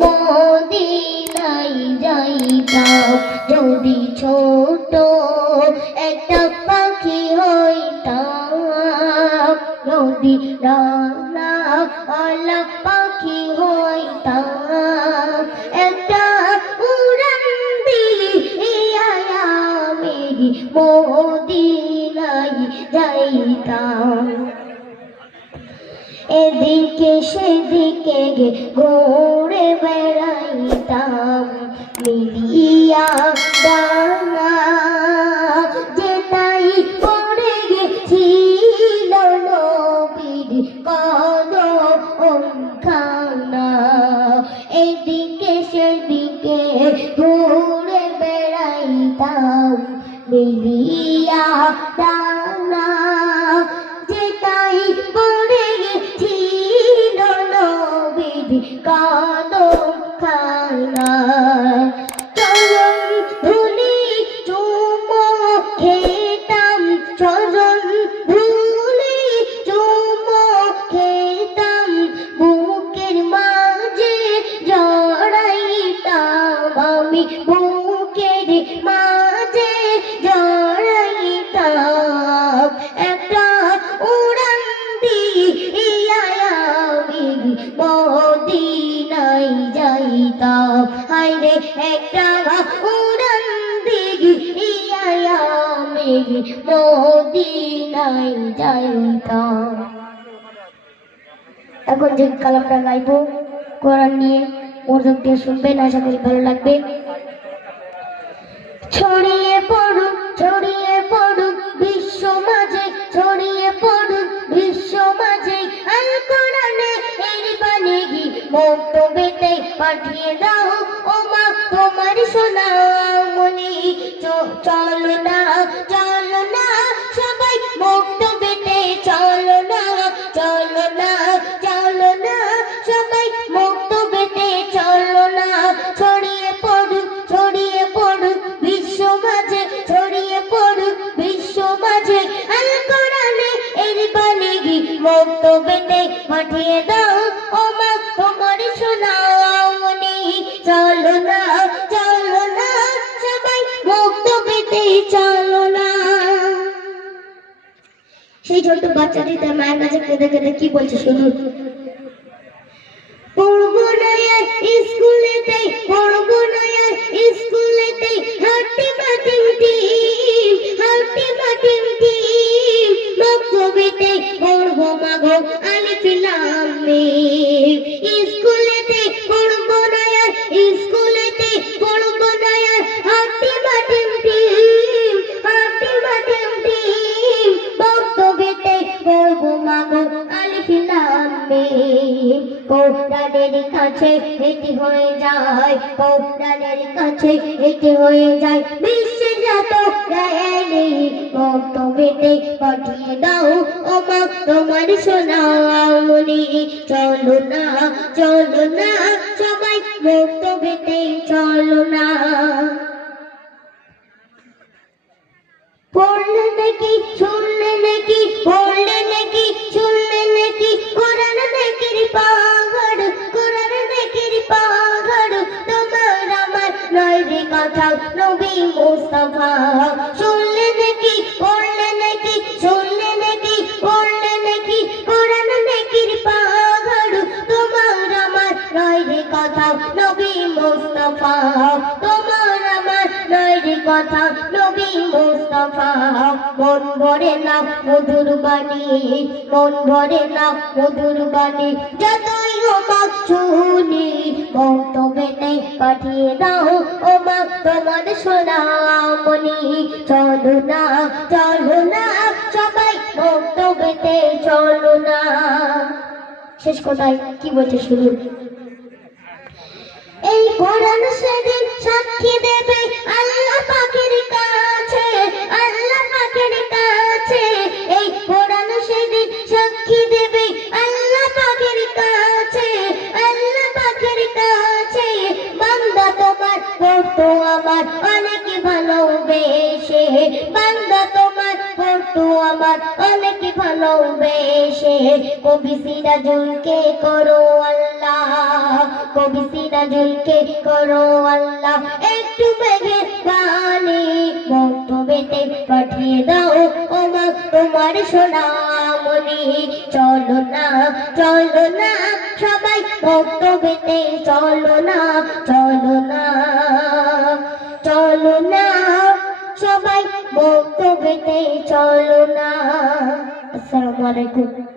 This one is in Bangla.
মদিনায় যাইতাম যদি ছোট একটা পাখি হইতাম যদি রানা আলা পাখি হইতাম একটা উড়ান দিয়া মেরি মদিনায় যাইতাম এদিকে সেদিকে ঘুরে বেড়াইতাম মিলিয়া ডানা যেটাই পড়ে গেছিল নবীর কদমখানা এদিকে সেদিকে ঘুরে বেড়াইতাম মিলিয়া ডানা যেটাই পড়ে গেছিল নবীর কদমখানা চরণ ধুলি চুমো খেতাম চরণ ধুলি চুমো খেতাম বুকের মাঝে জড়াইতাম আমি বুকের মাঝে জড়াইতাম একটা উড়ান দিয়া আমি মদিনায় যাইতাম হায়রে একটা উড়ান দিয়া আমি মদিনায় যাইতাম। এখন যে কালামটা গাইবো কোরআন নিয়ে মনোযোগ দিয়ে শুনবেন, আশা করি ভালো লাগবে। ছড়িয়ে পড়ুক বিশ্ব মাঝে ছড়িয়ে পড়ুক বিশ্ব মাঝে আল কোরআনে এর বাণী মক্তবেতে পাঠিয়ে দাও ও মা তোমার সোনামণি চলো না সবাই মক্তবেতে চলো না সবাই মক্তবেতে চলো না ছড়িয়ে পড়ুক বিশ্ব মাঝে ছড়িয়ে পড়ুক বিশ্ব মাঝে আল কোরআনে এর বাণী মক্তবেতে পাঠিয়ে দাও ও মা তোমার সোনামণি চলো না সবাই মক্তবেতে চলো না। সেই ছোট্ট বাচ্চাটি তার মায়ের কাছে কেঁদে কেঁদে কি বলছে শুনুন। পড়বো না স্কুলেতে পড়বো না স্কুলেতে হাঁটি মাটিম মক্তবেতে পড়বো মাগো আলিফ লাম মিম স্কুলেতে পড়বো না স্কুলেতে পড়বো না হাঁটি মাটিম মক্তবেতে পড়বো মাগো আলিফ লাম মিম কোরআনের কাছে এটি হয়ে যায় কোরআনের কাছে এটি হয়ে যায় বিশ্বের যত জ্ঞানী মক্তবেতে পাঠিয়ে দাও ও মা তোমার সোনামণি চলো না সবাই মক্তবেতে চলো না। পড়লে নাকি শুনলে নাকি পড়লে নাকি শুনলে নাকি কোরআন নেকির পাহাড় তোমার আমার নয় রে কথা নবী মুস্তাফা শুনলে নাকি পড়লে নাকি শুনলে নাকি পড়লে নাকি কোরআন নেকির পাহাড় তোমার আমার নয় রে কথা নবী মুস্তাফা তোমার আমার নয় রে কথা নবী মুস্তাফা মন ভরে না মধুর বাণী যতই হোক শুনি মক্তবেতে পাঠিয়ে দাও ও মা তোমার সোনামণি চলো না সবাই মক্তবেতে চলো না। শেষ কথায় কি বলছে শুনুন। এই কোরআন সেদিন সাক্ষী দেবে আল্লাহ পাকের কাছে এই কোরআন সেদিন সাক্ষী দেবে আল্লাহ পাকের কাছে বান্দা তোমার পড়তো আমার অনেক ভালোবেসে বান্দা তোমার পড়তো আমার অনেক ভালোবেসে কবি সিরাজুলকে করো আল্লাহ কবি সিরাজুলকে করো আল্লাহ একটু মেঘে বাণী বক্তব্যতে পাঠিয়ে দাও ও মা তোমার সোনামণি। চলো না সবাই বক্তব্যতে চলো না সবাই বক্তব্যতে চলো না। আসসালামু আলাইকুম।